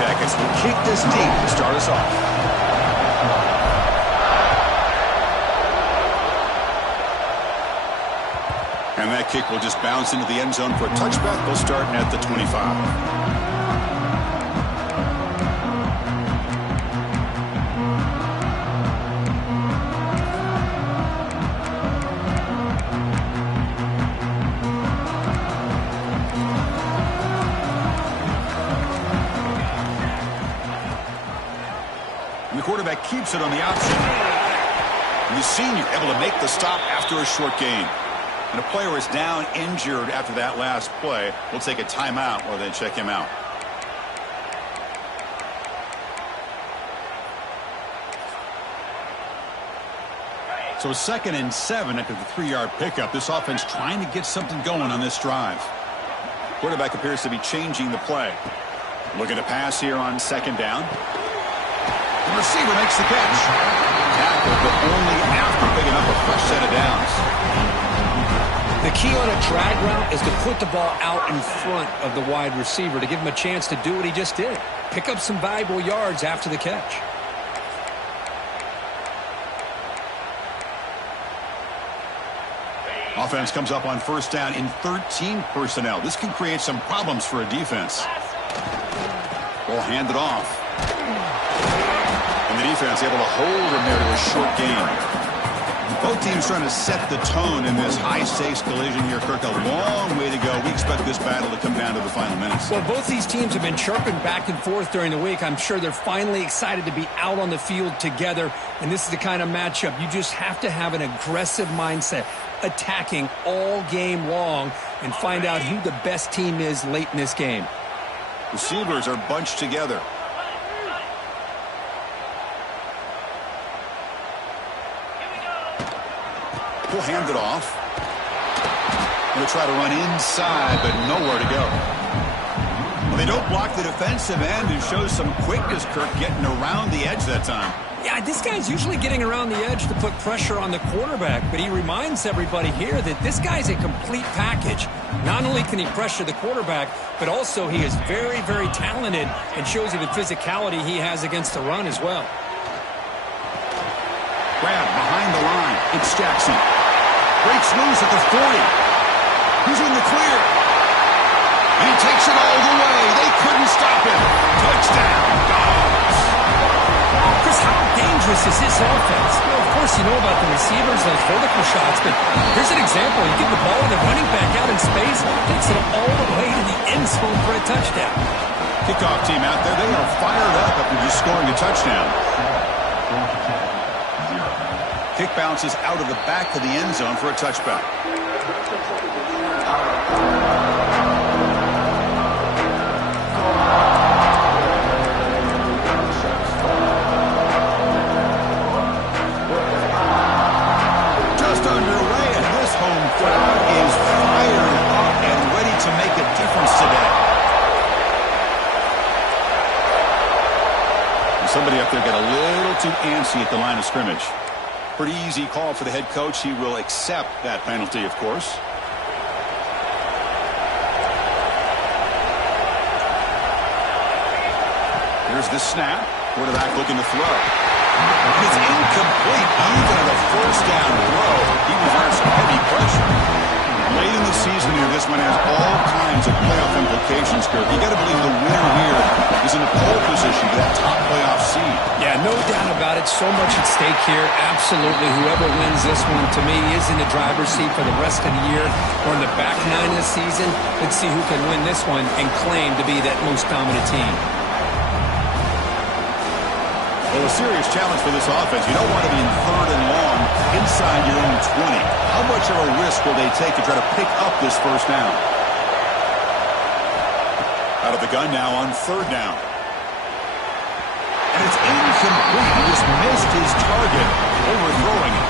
Jackets will kick this deep to start us off. And that kick will just bounce into the end zone for a touchback. They'll start at the 25. Quarterback keeps it on the option. And the senior able to make the stop after a short gain. And a player is down injured after that last play. We'll take a timeout while they check him out. So 2nd and 7 after the 3-yard pickup. This offense trying to get something going on this drive. Quarterback appears to be changing the play. Looking to pass here on 2nd down. The receiver makes the catch. Tackle, but only after picking up a fresh set of downs. The key on a drag route is to put the ball out in front of the wide receiver to give him a chance to do what he just did. Pick up some valuable yards after the catch. Offense comes up on 1st down in 13 personnel. This can create some problems for a defense. Ball handed off. And the defense able to hold him there to a short gain. Both teams trying to set the tone in this high-stakes collision here, Kirk. A long way to go. We expect this battle to come down to the final minutes. Well, both these teams have been chirping back and forth during the week. I'm sure they're finally excited to be out on the field together. And this is the kind of matchup you just have to have an aggressive mindset, attacking all game long and find out who the best team is late in this game. Receivers are bunched together. We'll hand it off. They'll try to run inside, but nowhere to go. Well, they don't block the defensive end and show some quickness, Kirk, getting around the edge that time. Yeah, this guy's usually getting around the edge to put pressure on the quarterback, but he reminds everybody here that this guy's a complete package. Not only can he pressure the quarterback, but also he is very, very talented and shows you the physicality he has against the run as well. Grab behind the line. It's Jackson. Breaks loose at the 40. He's in the clear. And he takes it all the way. They couldn't stop him. Touchdown, Dogs. Chris, how dangerous is this offense? Well, of course, you know about the receivers, those vertical shots, but here's an example. You give the ball to the running back out in space, takes it all the way to the end zone for a touchdown. Kickoff team out there, they are fired up after just scoring a touchdown. Kick bounces out of the back of the end zone for a touchback. Just underway, and this home crowd is fired up and ready to make a difference today. Somebody up there got a little too antsy at the line of scrimmage. Pretty easy call for the head coach. He will accept that penalty, of course. Here's the snap. Quarterback looking to throw. It's incomplete. Even at a 1st down throw, he was under some heavy pressure. Late in the season here, this one has all kinds of playoff implications, Kirk. You got to believe the winner here is in a pole position for that top playoff seed. Yeah, no doubt about it. So much at stake here. Absolutely. Whoever wins this one, to me, is in the driver's seat for the rest of the year. Or in the back 9 of the season. Let's see who can win this one and claim to be that most dominant team. Well, a serious challenge for this offense. You don't want to be in 3rd and long inside your own 20. How much of a risk will they take to try to pick up this 1st down? Out of the gun now on 3rd down. And it's incomplete. He just missed his target, overthrowing it.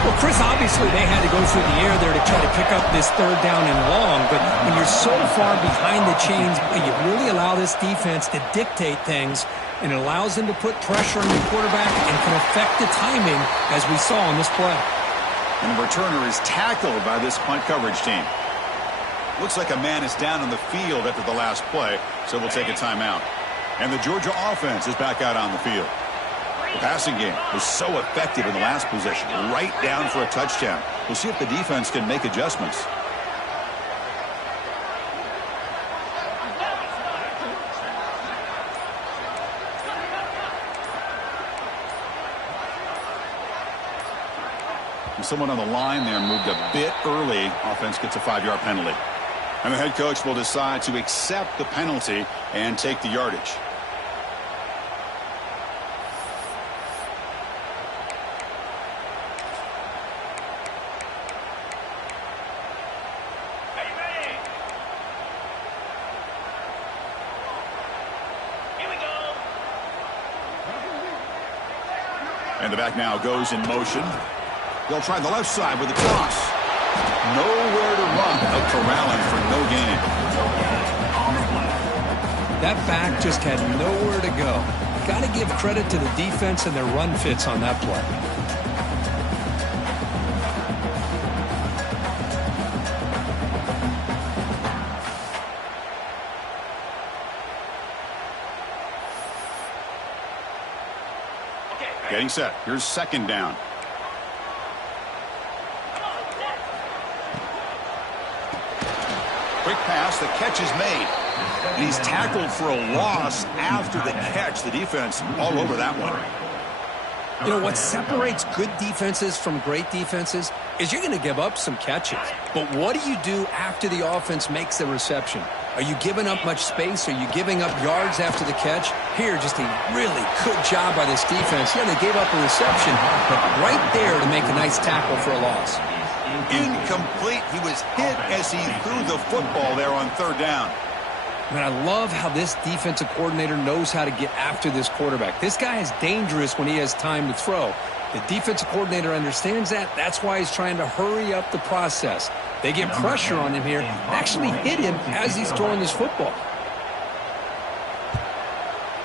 Well, Chris, obviously they had to go through the air there to try to pick up this 3rd down and long, but when you're so far behind the chains, you really allow this defense to dictate things, and it allows them to put pressure on your quarterback and can affect the timing, as we saw on this play. And the returner is tackled by this punt coverage team. Looks like a man is down on the field after the last play, so we'll take a timeout. And the Georgia offense is back out on the field. The passing game was so effective in the last possession, right down for a touchdown. We'll see if the defense can make adjustments. And someone on the line there moved a bit early. Offense gets a 5-yard penalty. And the head coach will decide to accept the penalty and take the yardage. And the back now goes in motion. They'll try the left side with the toss. Nowhere to run. Out corralling for no gain. That back just had nowhere to go. Got to give credit to the defense and their run fits on that play. Getting set. Here's second down. Quick pass. The catch is made. And he's tackled for a loss after the catch. The defense all over that one. You know, what separates good defenses from great defenses is you're going to give up some catches. But what do you do after the offense makes the reception? Are you giving up much space? Are you giving up yards after the catch? Here, just a really good job by this defense. Yeah, they gave up a reception, but right there to make a nice tackle for a loss. Incomplete. He was hit as he threw the football there on third down. Man, I love how this defensive coordinator knows how to get after this quarterback. This guy is dangerous when he has time to throw. The defensive coordinator understands that. That's why he's trying to hurry up the process. They get pressure on him here, actually hit him as he's throwing this football.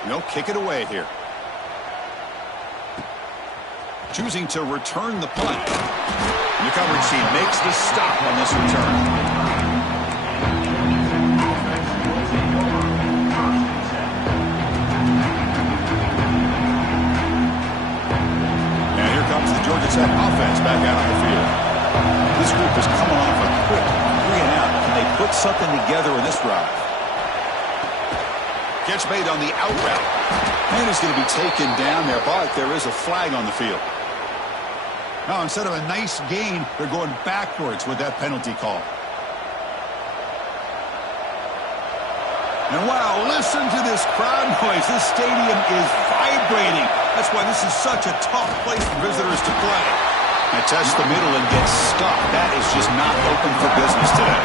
No, kick it away here. Choosing to return the punt. And the coverage team makes the stop on this return. Georgia Tech offense back out on the field. This group is coming off a quick 3-and-out. Can they put something together in this drive? Catch made on the out route. And is going to be taken down there, but there is a flag on the field. Now, instead of a nice gain, they're going backwards with that penalty call. And wow, listen to this crowd noise. This stadium is vibrating. That's why this is such a tough place for visitors to play. And test the middle and get stuck. That is just not open for business today.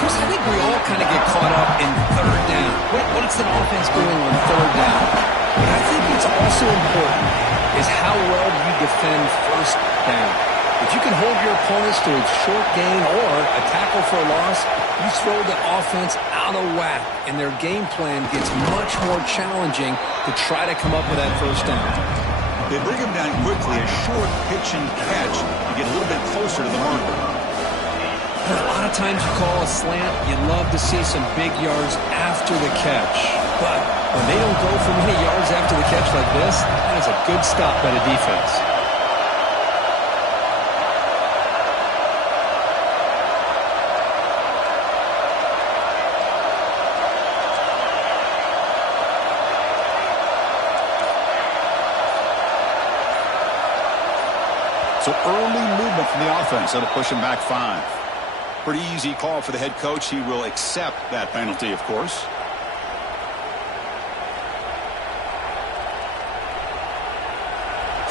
Chris, I think we all kind of get caught up in third down. What's an offense doing on third down? But I think what's also important is how well you defend first down. If you can hold your opponents to a short gain or a tackle for a loss, you throw the offense out of whack, and their game plan gets much more challenging to try to come up with that first down. They bring him down quickly, a short pitch and catch to get a little bit closer to the marker. A lot of times you call a slant, you love to see some big yards after the catch. But when they don't go for many yards after the catch like this, that is a good stop by the defense. So early movement from the offense. That'll push him back 5. Pretty easy call for the head coach. He will accept that penalty, of course.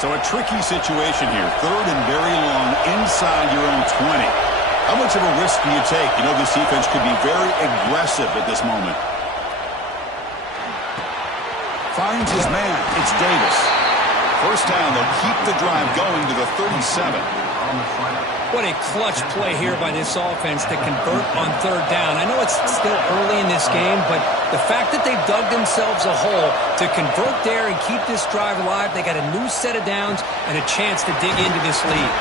So a tricky situation here. Third and very long inside your own 20. How much of a risk do you take? You know this defense could be very aggressive at this moment. Finds his man. It's Davis. First down, they'll keep the drive going to the 37. What a clutch play here by this offense to convert on third down. I know it's still early in this game, but the fact that they've dug themselves a hole to convert there and keep this drive alive, they got a new set of downs and a chance to dig into this lead.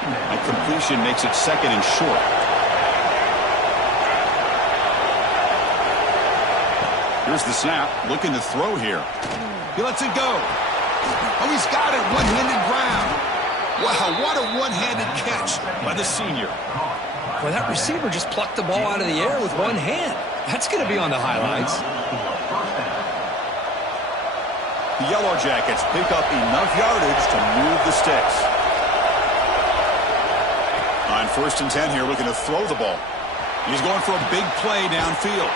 And completion makes it second and short. Here's the snap, looking to throw here. He lets it go. Oh, he's got it, one-handed grab. Wow, what a one-handed catch by the senior. Well, that receiver just plucked the ball out of the air with one hand. That's going to be on the highlights. The Yellow Jackets pick up enough yardage to move the sticks. On 1st and 10 here, looking to throw the ball. He's going for a big play downfield.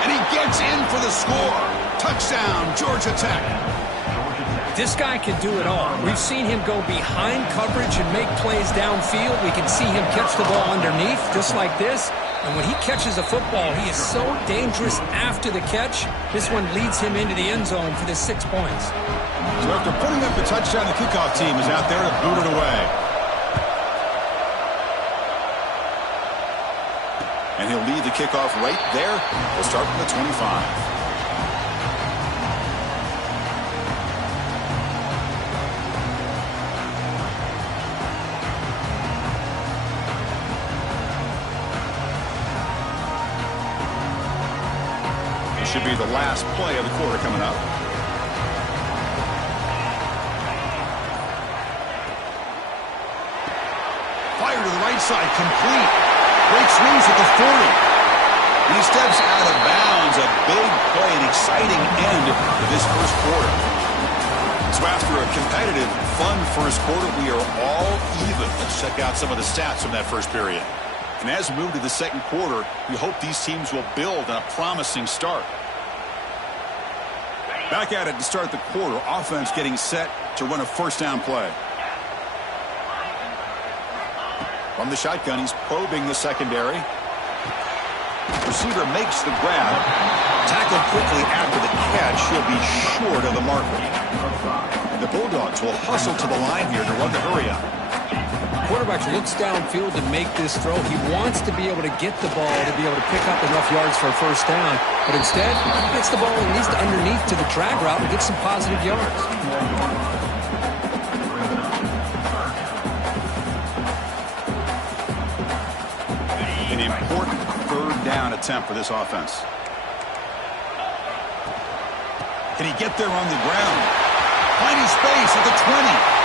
And he gets in for the score. Touchdown, Georgia Tech. This guy can do it all. We've seen him go behind coverage and make plays downfield. We can see him catch the ball underneath, just like this. And when he catches a football, he is so dangerous after the catch. This one leads him into the end zone for the 6 points. So after putting up the touchdown, the kickoff team is out there to boot it away. And he'll lead the kickoff right there. We'll start from the 25. Should be the last play of the quarter coming up. Fire to the right side, complete. Breaks loose at the 40. He steps out of bounds. A big play, an exciting end to this first quarter. So after a competitive, fun first quarter, we are all even. Let's check out some of the stats from that first period. And as we move to the second quarter, we hope these teams will build on a promising start. Back at it to start the quarter. Offense getting set to run a first down play. From the shotgun, he's probing the secondary. Receiver makes the grab. Tackled quickly after the catch. He'll be short of the marker. And the Bulldogs will hustle to the line here to run the hurry up. Quarterback looks downfield to make this throw. He wants to be able to get the ball to be able to pick up enough yards for a first down. But instead, he gets the ball at least underneath to the drag route and gets some positive yards. An important third down attempt for this offense. Can he get there on the ground? Finding space at the 20.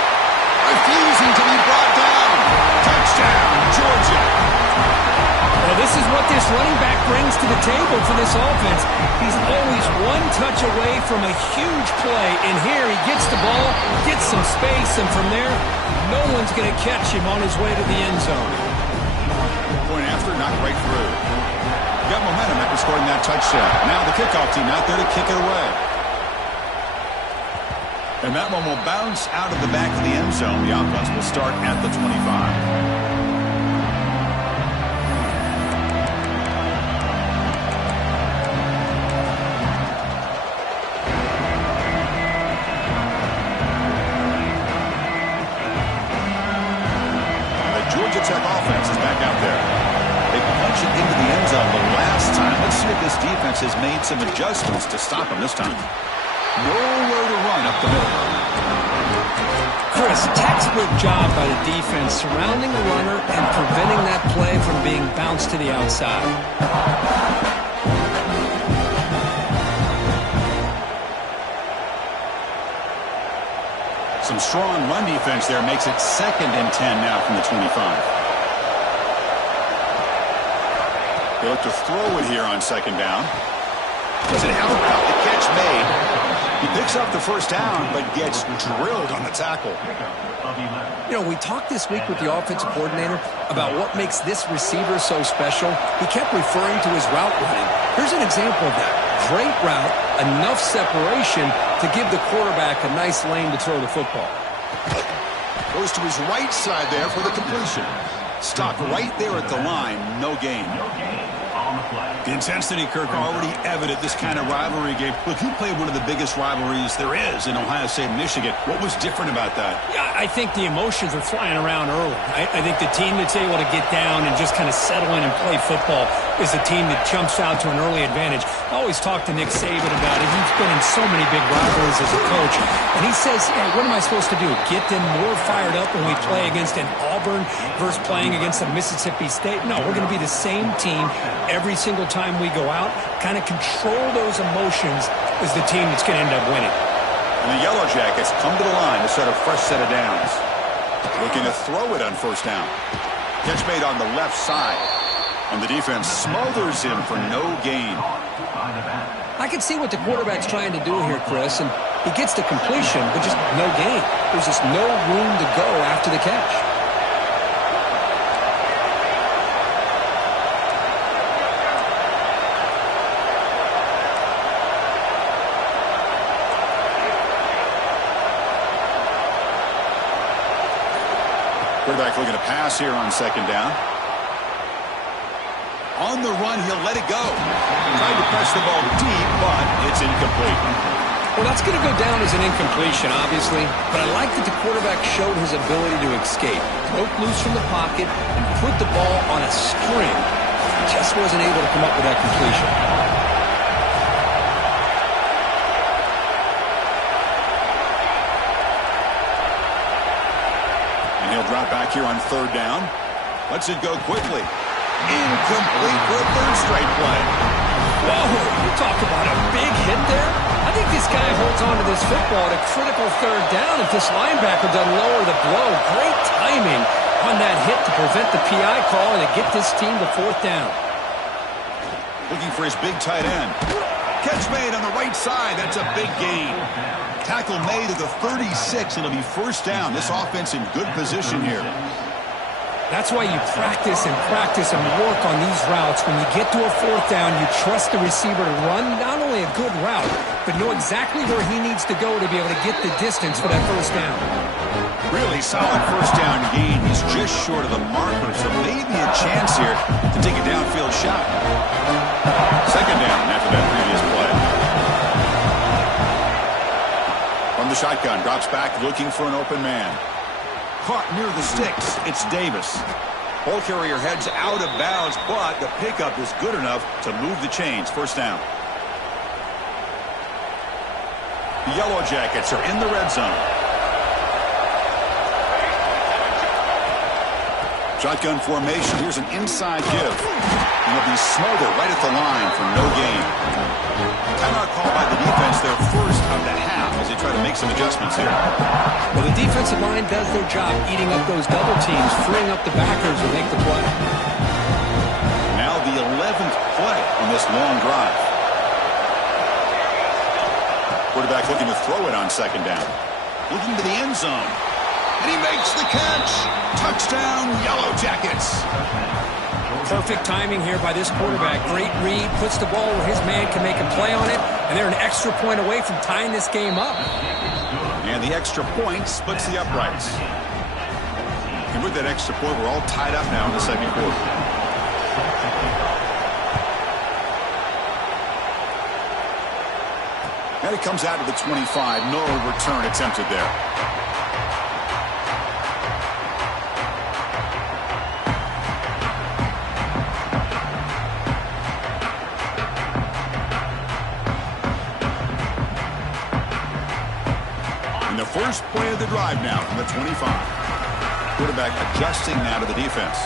Refusing to be brought down. Touchdown, Georgia. Well, this is what this running back brings to the table for this offense. He's always one touch away from a huge play. And here he gets the ball, gets some space, and from there, no one's going to catch him on his way to the end zone. Point after, knocked right through. Got momentum after scoring that touchdown. Now the kickoff team out there to kick it away. And that one will bounce out of the back of the end zone. The offense will start at the 25. The Georgia Tech offense is back out there. They punch it into the end zone the last time. Let's see if this defense has made some adjustments to stop them this time. Nowhere to run up the middle. Chris, textbook job by the defense surrounding the runner and preventing that play from being bounced to the outside. Some strong run defense there makes it 2nd and 10 now from the 25. They look to throw it here on 2nd down. Does it out route? The catch made. He picks up the first down, but gets drilled on the tackle. You know, we talked this week with the offensive coordinator about what makes this receiver so special. He kept referring to his route running. Here's an example of that. Great route, enough separation to give the quarterback a nice lane to throw the football. Goes to his right side there for the completion. Stopped right there at the line, no gain. The intensity, Kirk, already evident this kind of rivalry game. Look, you played one of the biggest rivalries there is in Ohio State and Michigan. What was different about that? Yeah, I think the emotions are flying around early. I think the team that's able to get down and just kind of settle in and play football is the team that jumps out to an early advantage. I always talk to Nick Saban about it. He's been in so many big rivalries as a coach. And he says, yeah, what am I supposed to do? Get them more fired up when we play against an Auburn versus playing against a Mississippi State? No, we're going to be the same team every single time we go out. Kind of control those emotions is the team that's going to end up winning. And the Yellow Jackets come to the line to set a fresh set of downs. Looking to throw it on first down. Catch made on the left side. And the defense smothers him for no gain. I can see what the quarterback's trying to do here, Chris, and he gets the completion, but just no gain. There's just no room to go after the catch. Quarterback looking to pass here on second down. On the run, he'll let it go. Tried to press the ball deep, but it's incomplete. Well, that's going to go down as an incompletion, obviously, but I like that the quarterback showed his ability to escape. Broke loose from the pocket and put the ball on a string. Just wasn't able to come up with that completion. And he'll drop back here on third down. Lets it go quickly. Incomplete for a third straight play. Whoa, you talk about a big hit there. I think this guy holds on to this football at a critical third down if this linebacker doesn't lower the blow. Great timing on that hit to prevent the PI call and to get this team to fourth down. Looking for his big tight end. Catch made on the right side. That's a big gain. Tackle made at the 36. It'll be first down. This offense in good position here. That's why you practice and work on these routes. When you get to a fourth down, you trust the receiver to run not only a good route, but know exactly where he needs to go to be able to get the distance for that first down. Really solid first down gain. He's just short of the marker, so maybe a chance here to take a downfield shot. Second down after that previous play. From the shotgun, drops back looking for an open man. Caught near the sticks. It's Davis. Ball carrier heads out of bounds, but the pickup is good enough to move the chains. First down. The Yellow Jackets are in the red zone. Shotgun formation. Here's an inside give. And it'll be smothered right at the line for no gain. Timeout call by the defense there first of the half as they try to make some adjustments here. Well, the defensive line does their job eating up those double teams, freeing up the backers to make the play. Now the 11th play on this long drive. Quarterback looking to throw it on second down. Looking to the end zone. And he makes the catch. Touchdown, Yellow Jackets. Perfect timing here by this quarterback. Great read, puts the ball where his man can make a play on it, and they're an extra point away from tying this game up. And the extra point splits the uprights. And with that extra point, we're all tied up now in the second quarter. And it comes out to the 25. No return attempted there. First play of the drive now from the 25. Quarterback adjusting now to the defense.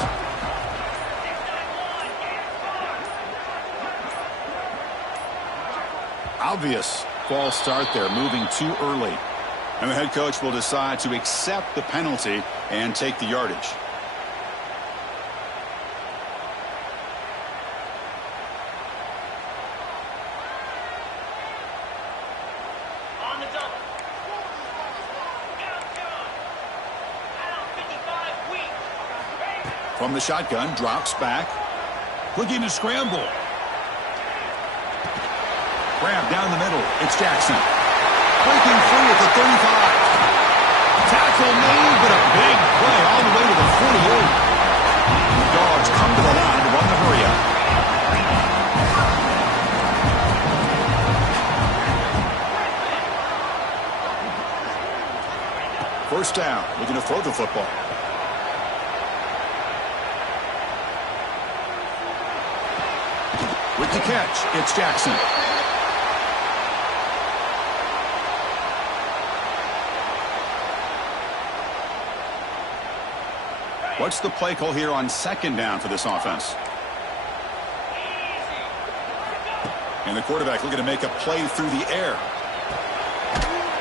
Obvious false start there, moving too early. And the head coach will decide to accept the penalty and take the yardage. From the shotgun, drops back. Looking to scramble. Grab down the middle. It's Jackson. Breaking free at the 35. Tackle made, but a big play all the way to the 48. The Dogs come to the line to run the hurry up. throw the football. With the catch, it's Jackson. What's the play call here on second down for this offense? And the quarterback looking to make a play through the air.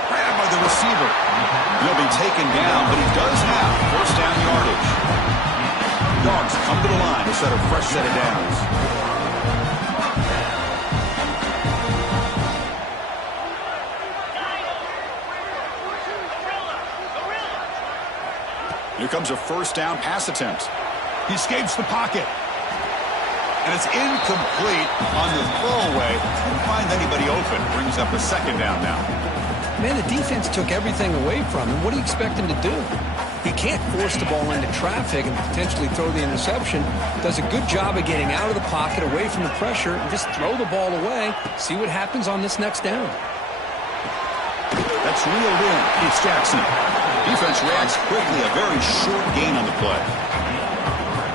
Grabbed by the receiver. He'll be taken down, but he does have first down yardage. Dogs come to the line to set a fresh set of downs. Here comes a first down pass attempt. He escapes the pocket. And it's incomplete on the throwaway. Didn't find anybody open. Brings up a second down now. Man, the defense took everything away from him. What do you expect him to do? He can't force the ball into traffic and potentially throw the interception. Does a good job of getting out of the pocket, away from the pressure, and just throw the ball away. See what happens on this next down. That's reeled in. It's Jackson. Defense reacts quickly. A very short gain on the play.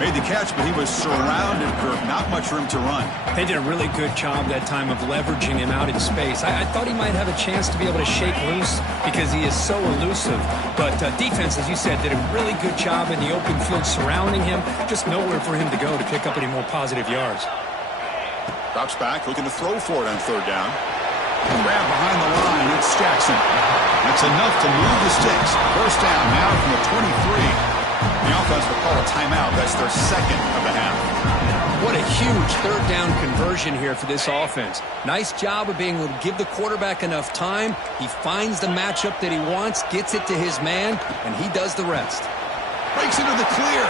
Made the catch, but he was surrounded, Kirk. Not much room to run. They did a really good job that time of leveraging him out in space. I thought he might have a chance to be able to shake loose because he is so elusive. But defense, as you said, did a really good job in the open field surrounding him. Just nowhere for him to go to pick up any more positive yards. Drops back, looking to throw for it on third down. Grab behind the line. It's Jackson. That's enough to move the sticks. First down now from the 23. The offense will call a timeout. That's their second of the half. What a huge third down conversion here for this offense. Nice job of being able to give the quarterback enough time. He finds the matchup that he wants, gets it to his man, and he does the rest. Breaks into the clear.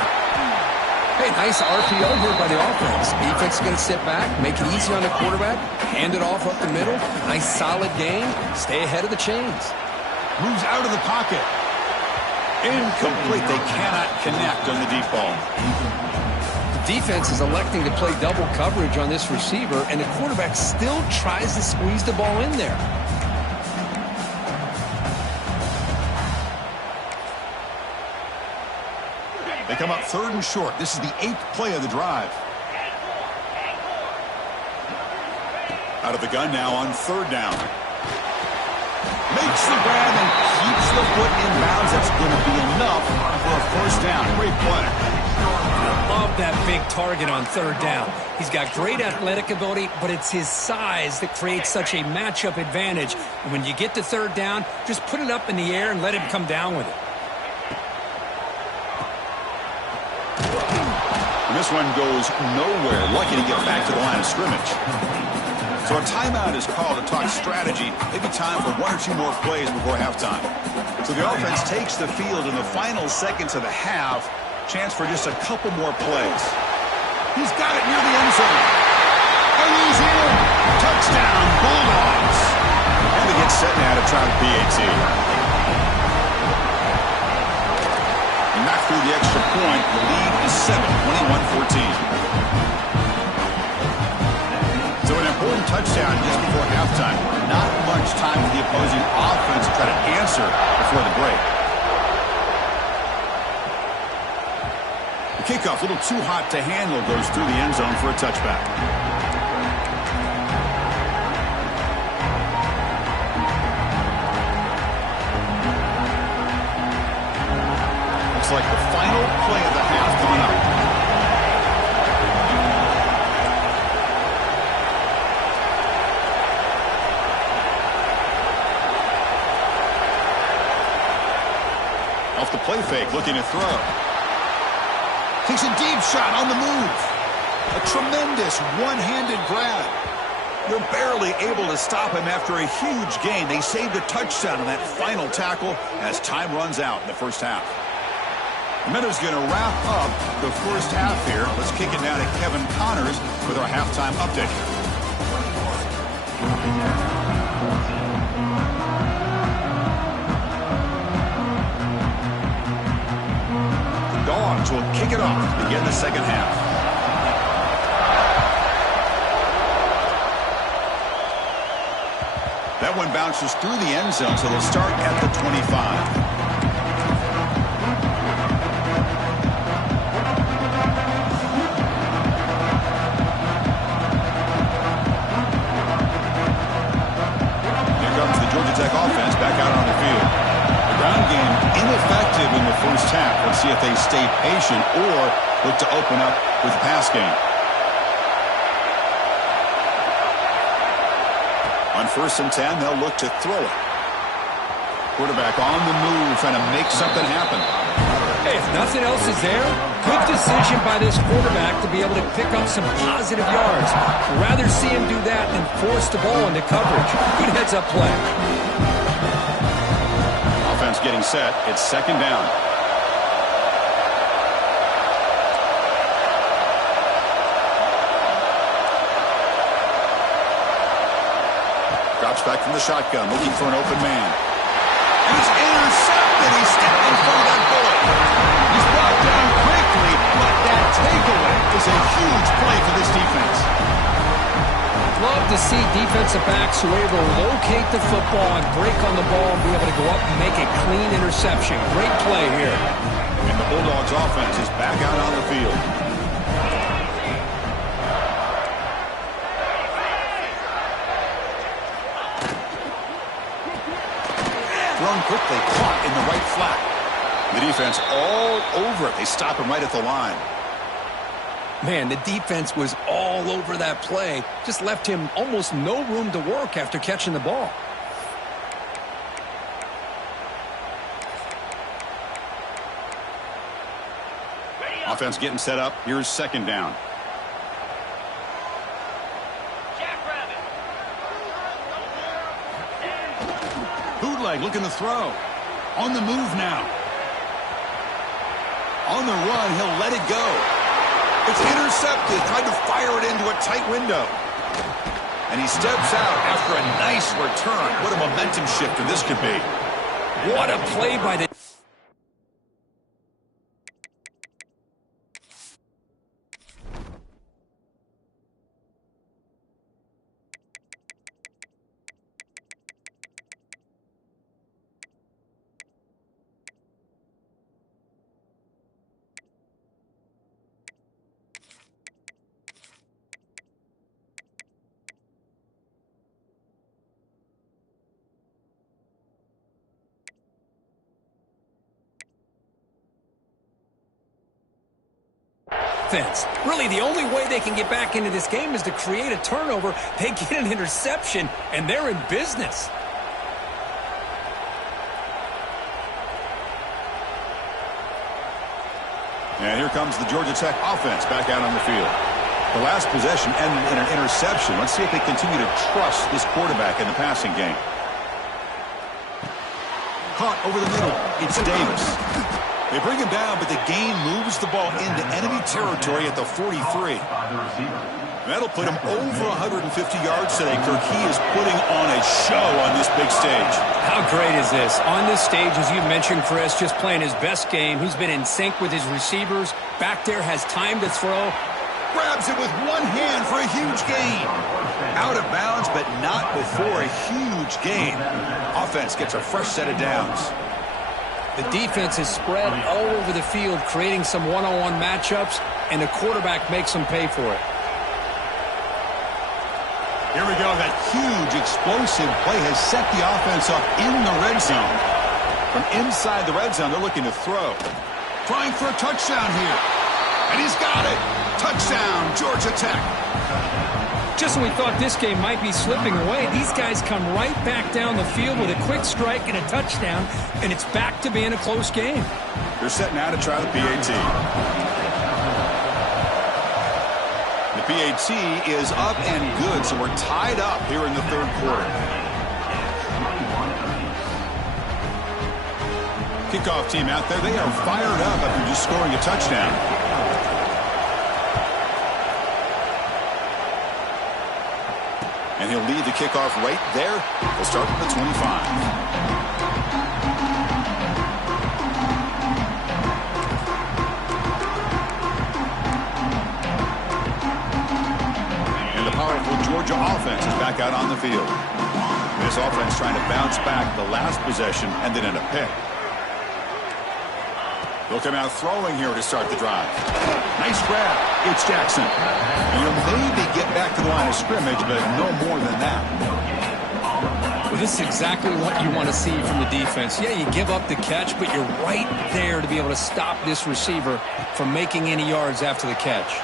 Hey, nice RPO here by the offense. Defense is going to sit back, make it easy on the quarterback, hand it off up the middle. Nice solid game. Stay ahead of the chains. Moves out of the pocket. Incomplete. They cannot connect on the deep ball. The defense is electing to play double coverage on this receiver, and the quarterback still tries to squeeze the ball in there. They come up third and short. This is the 8th play of the drive. Out of the gun now on third down. Makes the grab and keeps the foot in bounds. That's going to be enough for a first down. Great play. I love that big target on third down. He's got great athletic ability, but it's his size that creates such a matchup advantage. And when you get to third down, just put it up in the air and let him come down with it. And this one goes nowhere. Lucky to get back to the line of scrimmage. So a timeout is called to talk strategy. Maybe time for 1 or 2 more plays before halftime. So the offense takes the field in the final seconds of the half. Chance for just a couple more plays. He's got it near the end zone. And he's in. Touchdown, Bulldogs. And they get set now to try the PAT. And back through the extra point. The lead is 7, 21-14. So an important touchdown just before halftime. Not much time for the opposing offense to try to answer before the break. The kickoff, a little too hot to handle, goes through the end zone for a touchback. Looks like the final play of the half coming up. Off the play fake, looking to throw. Takes a deep shot on the move. A tremendous one-handed grab. They're barely able to stop him after a huge gain. They saved a touchdown on that final tackle as time runs out in the first half. The Minnows going to wrap up the first half here. Let's kick it down to Kevin Connors with our halftime update. Dogs will kick it off to begin the second half. That one bounces through the end zone, so they'll start at the 25. patient or look to open up with the pass game. On 1st and 10, they'll look to throw it. Quarterback on the move, trying to make something happen. Hey, if nothing else is there, good decision by this quarterback to be able to pick up some positive yards. Rather see him do that than force the ball into coverage. Good heads-up play. Offense getting set. It's 2nd down. Drops back from the shotgun, looking for an open man. And he's intercepted. He stepped in front of that bullet. He's brought down quickly, but that takeaway is a huge play for this defense. Love to see defensive backs who are able to locate the football and break on the ball and be able to go up and make a clean interception. Great play here. And the Bulldogs offense is back out on the field. Thrown quickly, caught in the right flat. The defense all over it. They stop him right at the line. Man, the defense was all over that play. Just left him almost no room to work after catching the ball. Offense getting set up. Here's 2nd down. Bootleg looking to throw. On the move now. On the run, he'll let it go. It's intercepted. Tried to fire it into a tight window. And he steps out after a nice return. What a momentum shifter this could be. What a play by the... Really, the only way they can get back into this game is to create a turnover. They get an interception, and they're in business. And here comes the Georgia Tech offense back out on the field. The last possession ended in an interception. Let's see if they continue to trust this quarterback in the passing game. Caught over the middle. It's Davis. They bring him down, but the game moves the ball into enemy territory at the 43. That'll put him over 150 yards today. Kirk, he is putting on a show on this big stage. How great is this? On this stage, as you mentioned, Chris, just playing his best game. He's been in sync with his receivers. Back there, has time to throw. Grabs it with one hand for a huge gain. Out of bounds, but not before a huge gain. Offense gets a fresh set of downs. The defense is spread all over the field, creating some one-on-one matchups, and the quarterback makes them pay for it. Here we go. That huge explosive play has set the offense up in the red zone. From inside the red zone, they're looking to throw. Trying for a touchdown here. And he's got it. Touchdown, Georgia Tech. Just when we thought this game might be slipping away, these guys come right back down the field with a quick strike and a touchdown, and it's back to being a close game. They're set now to try the PAT. The PAT is up and good, so we're tied up here in the third quarter. Kickoff team out there, they are fired up after just scoring a touchdown. And he'll lead the kickoff right there. We'll start at the 25. And the powerful Georgia offense is back out on the field. This offense trying to bounce back. The last possession ended in a pick. They'll come out throwing here to start the drive. Nice grab. It's Jackson. He'll maybe get back to the line of scrimmage, but no more than that. Well, this is exactly what you want to see from the defense. Yeah, you give up the catch, but you're right there to be able to stop this receiver from making any yards after the catch.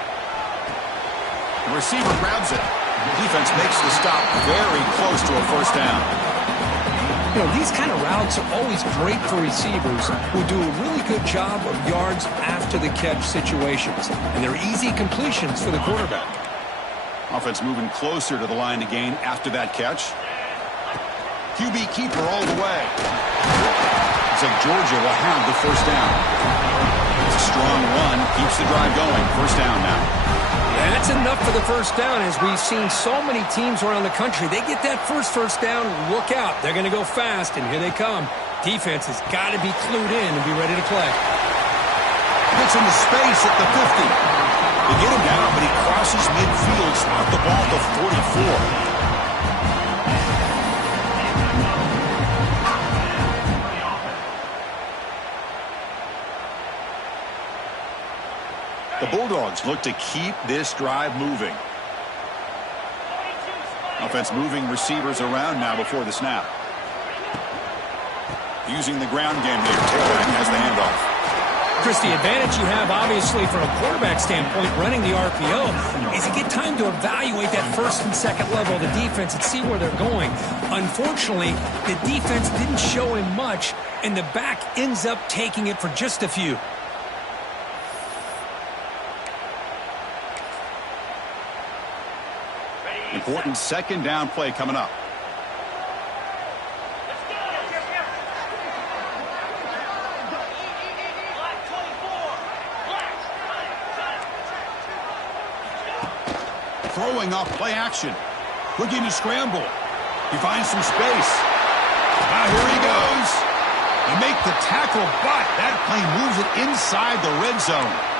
The receiver grabs it. The defense makes the stop very close to a first down. You know, these kind of routes are always great for receivers who do a really good job of yards after the catch situations. And they're easy completions for the quarterback. Offense moving closer to the line to gain after that catch. QB keeper all the way. Looks like Georgia will have the first down. It's a strong run, keeps the drive going. First down now. That's enough for the first down. As we've seen so many teams around the country, they get that first down, look out. They're going to go fast, and here they come. Defense has got to be clued in and be ready to play. Gets into space at the 50. They get him down, but he crosses midfield, spot the ball to 44. The Bulldogs look to keep this drive moving. Offense moving receivers around now before the snap. Using the ground game here. Tailback has the handoff. Chris, the advantage you have, obviously, from a quarterback standpoint, running the RPO, is you get time to evaluate that first and second level of the defense and see where they're going. Unfortunately, the defense didn't show him much, and the back ends up taking it for just a few. Important second down play coming up. Throwing off play action. Looking to scramble. He finds some space. Here he goes. They make the tackle, but that play moves it inside the red zone.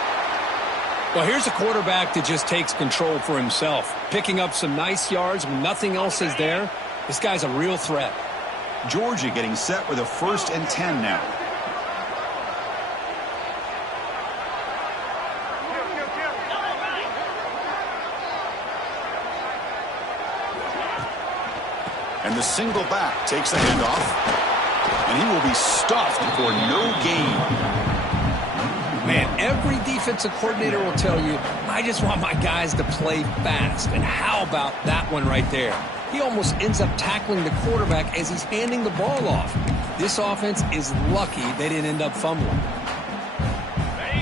Well, here's a quarterback that just takes control for himself. Picking up some nice yards when nothing else is there. This guy's a real threat. Georgia getting set with a 1st and 10 now. And the single back takes the handoff. And he will be stuffed for no gain. Man, every defensive coordinator will tell you, I just want my guys to play fast. And how about that one right there? He almost ends up tackling the quarterback as he's handing the ball off. This offense is lucky they didn't end up fumbling.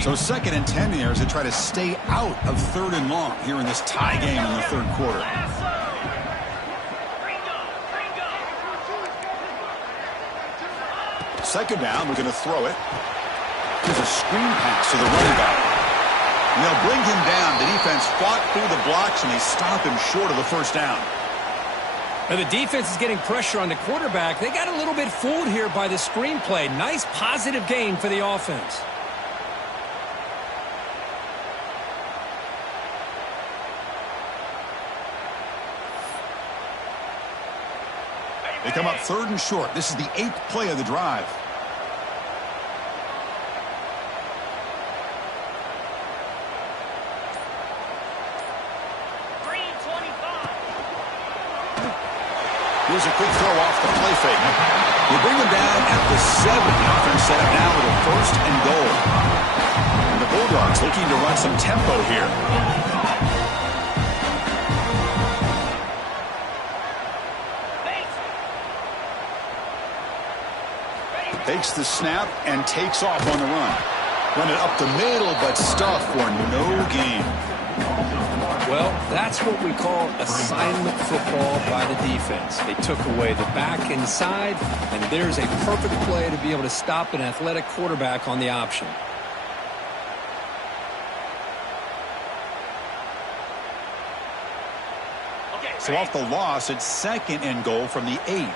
So 2nd and 10 here as they try to stay out of 3rd and long here in this tie game in the 3rd quarter. Second down, we're going to throw it. There's a screen pass to the running back. And they'll bring him down. The defense fought through the blocks, and they stop him short of the first down. Now the defense is getting pressure on the quarterback. They got a little bit fooled here by the screen play. Nice positive gain for the offense. They come up 3rd and short. This is the 8th play of the drive. Here's a quick throw off the play fake. They bring him down at the 7. The offense set up now with a 1st and goal. And the Bulldogs looking to run some tempo here. Takes the snap and takes off on the run. Run it up the middle, but stuffed for no gain. Well, that's what we call assignment football by the defense. They took away the back inside, and there's a perfect play to be able to stop an athletic quarterback on the option. So off the loss, it's 2nd and goal from the 8.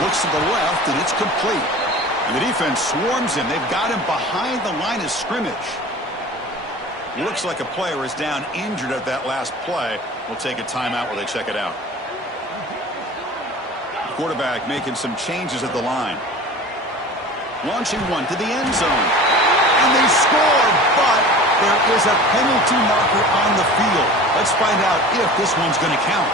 Looks to the left, and it's complete. And the defense swarms him. They've got him behind the line of scrimmage. Looks like a player is down injured at that last play. We'll take a timeout while they check it out. The quarterback making some changes at the line. Launching one to the end zone. And they score, but there is a penalty marker on the field. Let's find out if this one's going to count.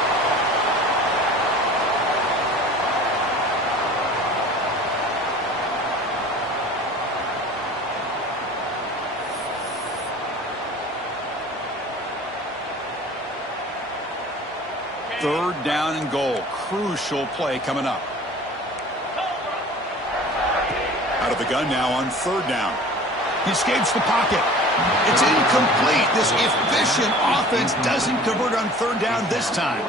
Third down and goal. Crucial play coming up. Out of the gun now on third down. He escapes the pocket. It's incomplete. This efficient offense doesn't convert on third down this time.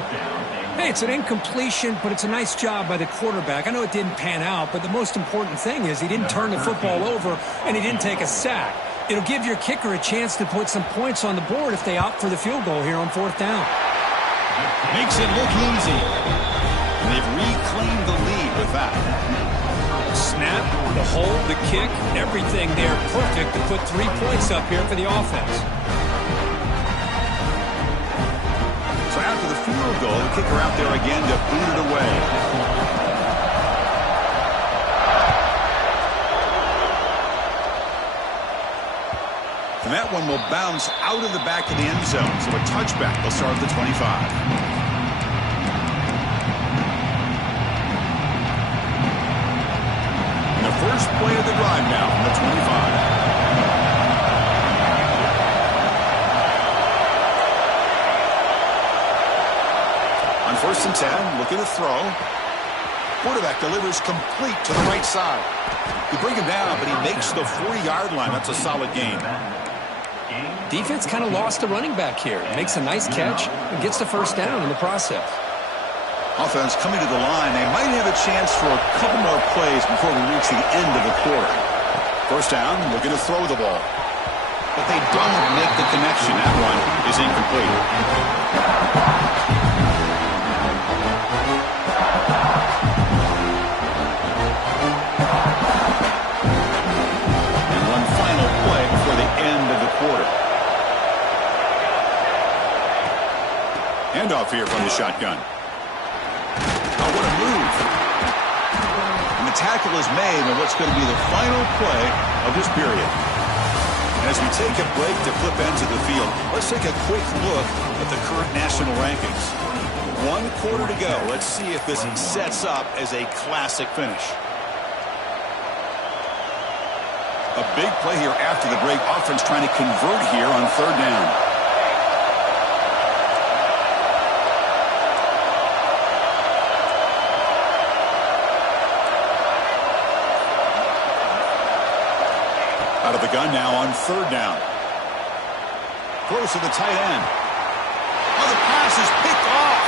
Hey, it's an incompletion, but it's a nice job by the quarterback. I know it didn't pan out, but the most important thing is he didn't turn the football over and he didn't take a sack. It'll give your kicker a chance to put some points on the board if they opt for the field goal here on fourth down. Makes it look easy. And they've reclaimed the lead with that. Snap, the hold, the kick, everything there perfect to put 3 points up here for the offense. So after the field goal, the kicker out there again to boot it away. And that one will bounce out of the back of the end zone. So a touchback. They'll start at the 25. First play of the drive now from the 25. On 1st and 10, looking to throw. Quarterback delivers complete to the right side. You bring him down, but he makes the 40-yard line. That's a solid gain. Defense kind of lost the running back here. Makes a nice catch and gets the first down in the process. Offense coming to the line. They might have a chance for a couple more plays before we reach the end of the quarter. First down, looking to throw the ball. But they don't make the connection. That one is incomplete. And one final play before the end of the quarter. Handoff here from the shotgun. What a move. And the tackle is made on what's going to be the final play of this period. And as we take a break to flip ends of the field, let's take a quick look at the current national rankings. 1 quarter to go. Let's see if this sets up as a classic finish. A big play here after the break. Offense trying to convert here on third down. Out of the gun now on third down. Close to the tight end. Oh, the pass is picked off.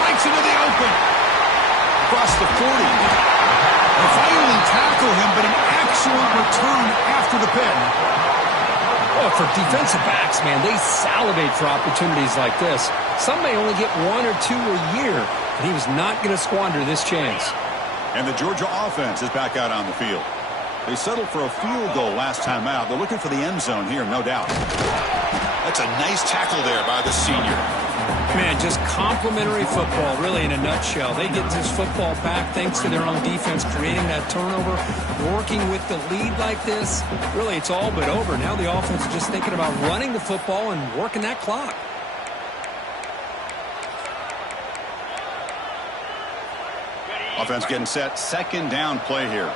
Breaks into the open. Across the 40. They finally tackle him, but an excellent return after the pick. Oh, for defensive backs, man, they salivate for opportunities like this. Some may only get 1 or 2 a year, and he was not going to squander this chance. And the Georgia offense is back out on the field. They settled for a field goal last time out. They're looking for the end zone here, no doubt. That's a nice tackle there by the senior. Man, just complimentary football, really, in a nutshell. They get this football back thanks to their own defense, creating that turnover, working with the lead like this. Really, it's all but over. Now the offense is just thinking about running the football and working that clock. Offense getting set. Second down play here.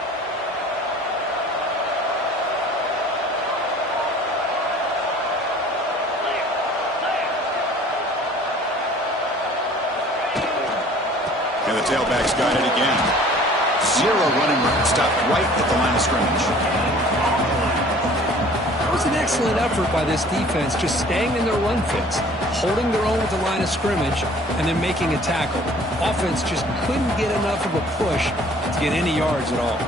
And the tailback's got it again. 0 running room. Stopped right at the line of scrimmage. That was an excellent effort by this defense, just staying in their run fits, holding their own at the line of scrimmage, and then making a tackle. Offense just couldn't get enough of a push to get any yards at all.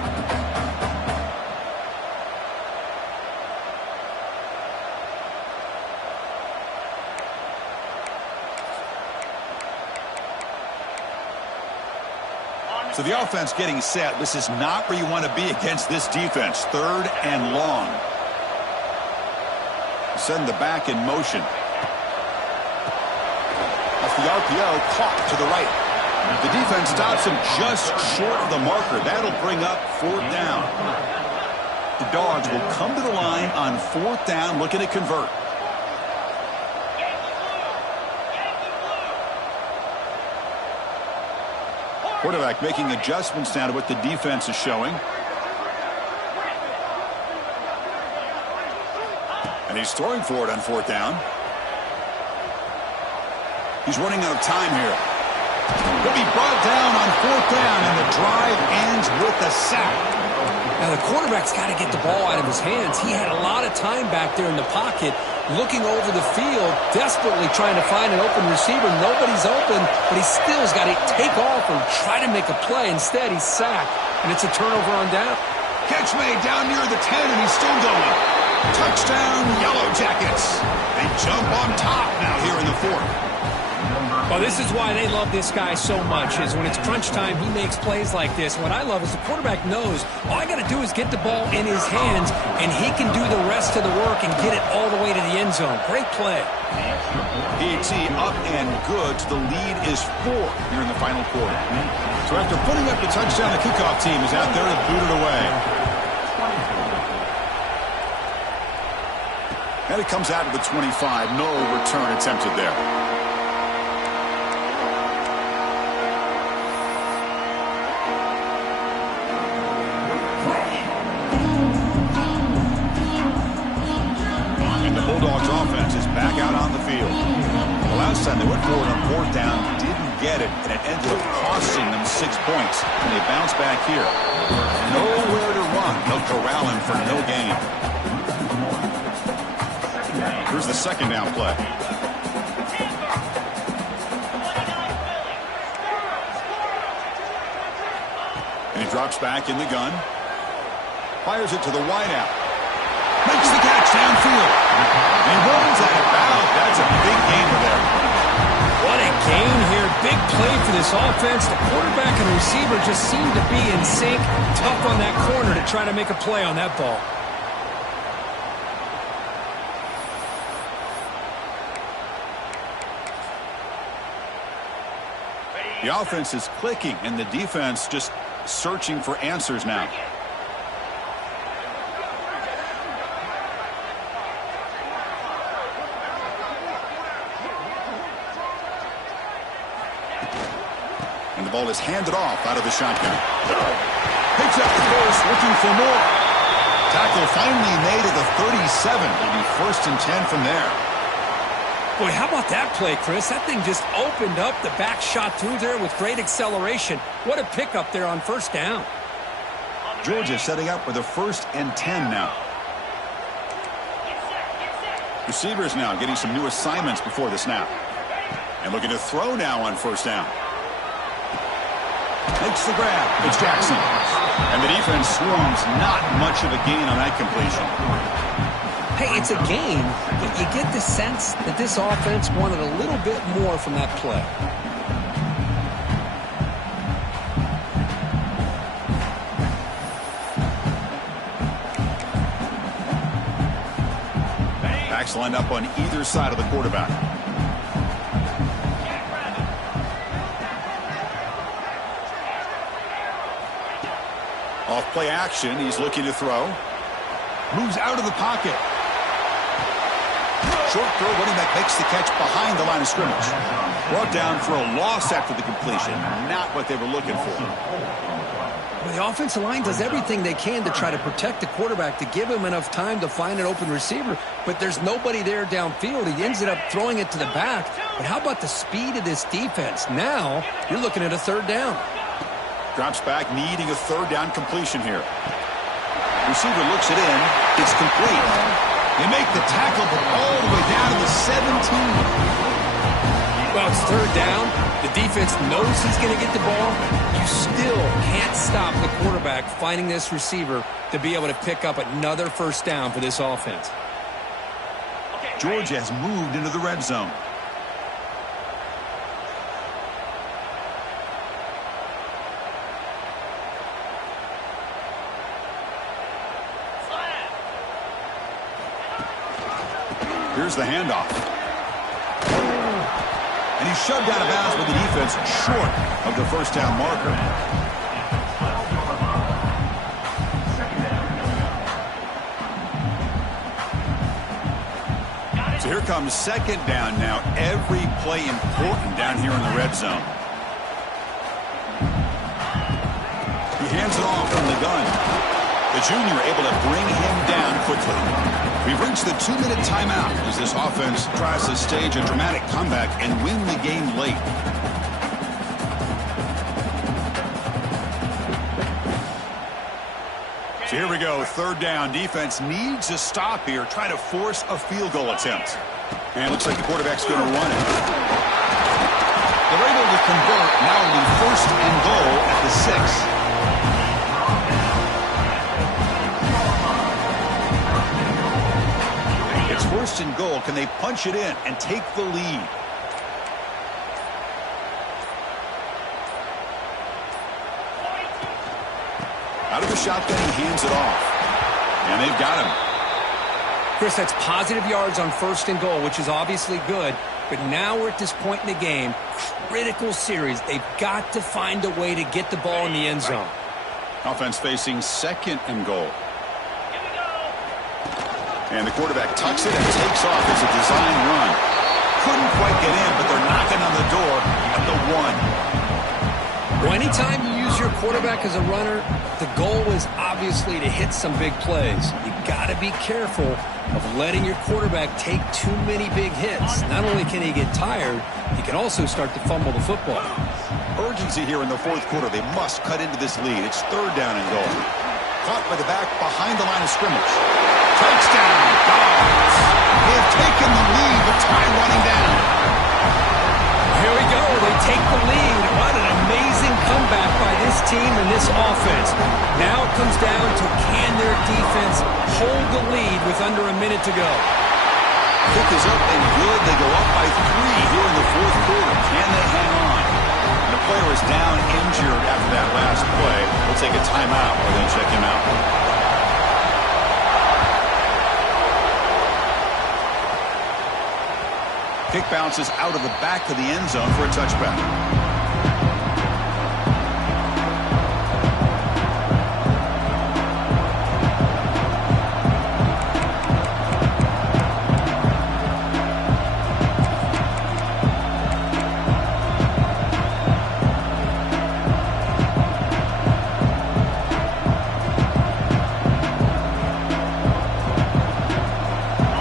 So the offense getting set. This is not where you want to be against this defense. Third and long. Send the back in motion. Off the RPO, caught to the right. The defense stops him just short of the marker. That'll bring up fourth down. The Dogs will come to the line on fourth down, looking to convert. Quarterback making adjustments now to what the defense is showing. And he's throwing for it on 4th down. He's running out of time here. He'll be brought down on 4th down, and the drive ends with a sack. Now, the quarterback's got to get the ball out of his hands. He had a lot of time back there in the pocket, looking over the field, desperately trying to find an open receiver. Nobody's open, but he still's got to take off or try to make a play. Instead, he's sacked, and it's a turnover on down. Catch made down near the 10, and he's still going. Touchdown, Yellow Jackets. They jump on top now here in the 4th. Well, this is why they love this guy so much, is when it's crunch time, he makes plays like this. What I love is the quarterback knows all I got to do is get the ball in his hands, and he can do the rest of the work and get it all the way to the end zone. Great play. PAT up and good. The lead is 4 here in the final quarter. So after putting up the touchdown, the kickoff team is out there to boot it away. And it comes out of the 25. No return attempted there. Bulldogs offense is back out on the field. The last time they went forward on 4th down, didn't get it, and it ended up costing them 6 points. And they bounce back here. Nowhere to run. They'll corral him for no gain. Here's the 2nd down play. And he drops back in the gun. Fires it to the wideout. Makes the catch downfield. And runs out of bounds. That's a big gainer there. What a gain here. Big play for this offense. The quarterback and receiver just seem to be in sync. Tough on that corner to try to make a play on that ball. The offense is clicking, and the defense just searching for answers now. And the ball is handed off out of the shotgun. Picks up the first, looking for more. Tackle finally made at the 37. It'll be 1st and 10 from there. Boy, how about that play, Chris? That thing just opened up. The back shot through there with great acceleration. What a pickup there on 1st down. Georgia setting up with a 1st and 10 now. Receivers now getting some new assignments before the snap. And looking to throw now on 1st down. Makes the grab. It's Jackson. And the defense swarms. Not much of a gain on that completion. Hey, it's a gain, but you get the sense that this offense wanted a little bit more from that play. Backs lined up on either side of the quarterback. Off play action, he's looking to throw. Moves out of the pocket. Short throw, running back makes the catch behind the line of scrimmage. Brought down for a loss after the completion. Not what they were looking for. Well, the offensive line does everything they can to try to protect the quarterback, to give him enough time to find an open receiver, but there's nobody there downfield. He ends up throwing it to the back. But how about the speed of this defense? Now you're looking at a 3rd down. Drops back, needing a 3rd down completion here. Receiver looks it in. It's complete. They make the tackle, but all the way down to the 17. Well, it's 3rd down. The defense knows he's going to get the ball. You still can't stop the quarterback finding this receiver to be able to pick up another 1st down for this offense. Georgia has moved into the red zone. Here's the handoff. And he's shoved out of bounds with the defense short of the 1st down marker. So here comes 2nd down now. Every play important down here in the red zone. hands it off from the gun. The junior able to bring him down quickly. We've reached the 2-minute timeout as this offense tries to stage a dramatic comeback and win the game late. So here we go, third down. Defense needs a stop here, try to force a field goal attempt. And looks like the quarterback's going to run it. They're able to convert, now it'll be first and goal at the 6. It's first and goal. Can they punch it in and take the lead? Out of the shotgun, he hands it off. And they've got him. Chris, that's positive yards on first and goal, which is obviously good. But now we're at this point in the game, critical series. They've got to find a way to get the ball in the end zone. Offense facing second and goal. And the quarterback tucks it and takes off as a design run. Couldn't quite get in, but they're knocking on the door at the 1. Well, anytime you use your quarterback as a runner, the goal is obviously to hit some big plays. You got to be careful of letting your quarterback take too many big hits. Not only can he get tired, he can also start to fumble the football. Urgency here in the fourth quarter. They must cut into this lead. It's third down and goal. Caught by the back behind the line of scrimmage. Touchdown, Dogs. They have taken the lead with time running down. Here we go. They take the lead. What an amazing comeback by this team and this offense. Now it comes down to can their defense hold the lead with under a minute to go. Kick is up and good. They go up by 3 here in the fourth quarter. Can they hang on? And the player is down injured after that last play. We'll take a timeout or then check him out. Kick bounces out of the back of the end zone for a touchback.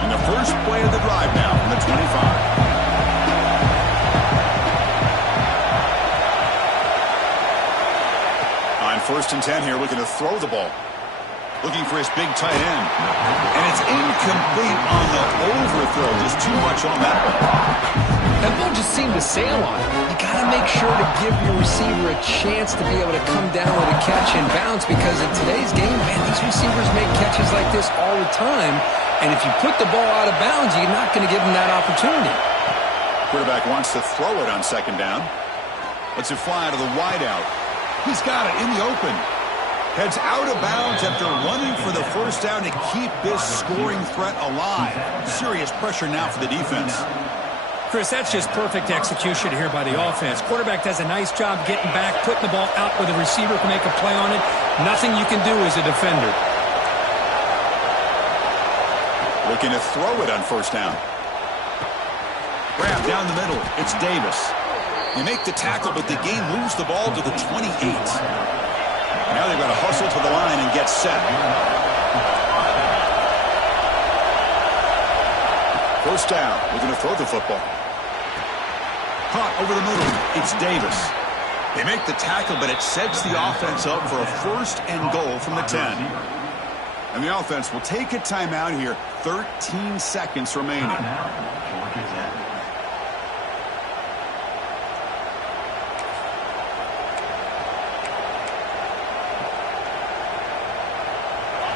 And the first play of the drive now from the 25. First and 10 here, looking to throw the ball. Looking for his big tight end. And it's incomplete on the overthrow. Just too much on that one. That ball just seemed to sail on it. You got to make sure to give your receiver a chance to be able to come down with a catch and bounce, because in today's game, man, these receivers make catches like this all the time. And if you put the ball out of bounds, you're not going to give them that opportunity. Quarterback wants to throw it on second down. Lets it fly out of the wideout. He's got it in the open. Heads out of bounds after running for the first down to keep this scoring threat alive. Serious pressure now for the defense. Chris, that's just perfect execution here by the offense. Quarterback does a nice job getting back, putting the ball out where the receiver can make a play on it. Nothing you can do as a defender. Looking to throw it on first down. Grab down the middle. It's Davis. They make the tackle, but the game moves the ball to the 28. Now they've got to hustle to the line and get set. First down. We're going to throw the football. Caught over the middle. It's Davis. They make the tackle, but it sets the offense up for a first and goal from the 10. And the offense will take a timeout here. 13 seconds remaining.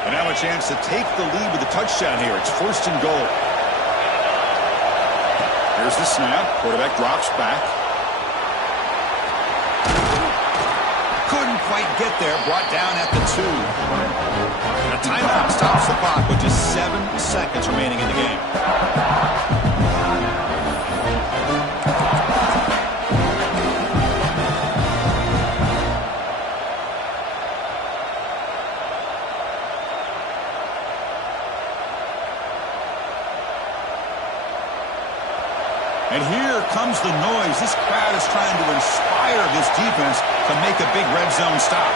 And now a chance to take the lead with a touchdown here. It's first and goal. Here's the snap. Quarterback drops back. Couldn't quite get there. Brought down at the 2. And a timeout stops the clock with just 7 seconds remaining in the game. And here comes the noise. This crowd is trying to inspire this defense to make a big red zone stop.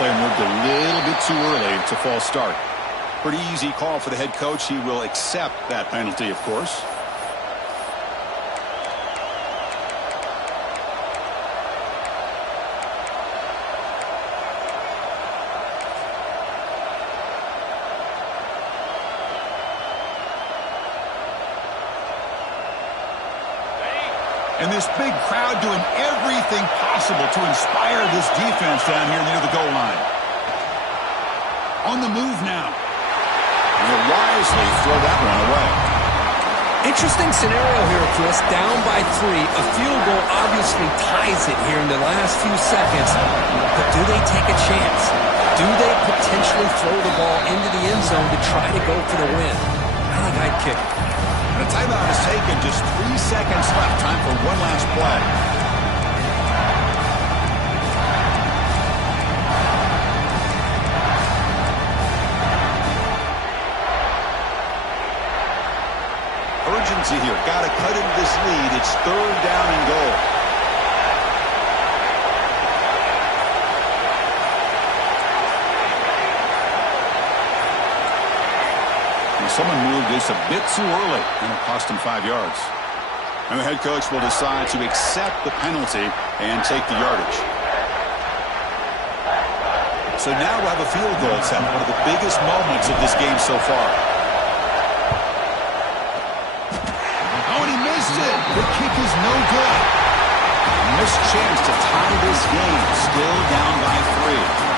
player moved a little bit too early. It's a false start. Pretty easy call for the head coach. He will accept that penalty, of course. And this big crowd doing everything possible to inspire this defense down here near the goal line. On the move now. And they'll wisely throw that one away. Interesting scenario here, Chris. Down by 3. A field goal obviously ties it here in the last few seconds. But do they take a chance? Do they potentially throw the ball into the end zone to try to go for the win? I think I'd kick it. The timeout is taken. Just 3 seconds left. Time for one last play. Urgency here. Got to cut into this lead. It's 3rd down and goal. Someone moved this a bit too early, and it cost him 5 yards. And the head coach will decide to accept the penalty and take the yardage. So now we'll have a field goal attempt, one of the biggest moments of this game so far. Oh, and he missed it. The kick is no good. Missed chance to tie this game, still down by 3.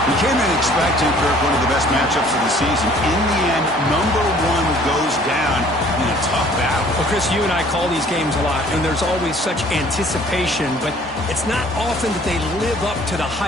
We came in expecting, Kirk, one of the best matchups of the season. In the end, number 1 goes down in a tough battle. Well, Chris, you and I call these games a lot, and there's always such anticipation, but it's not often that they live up to the hype.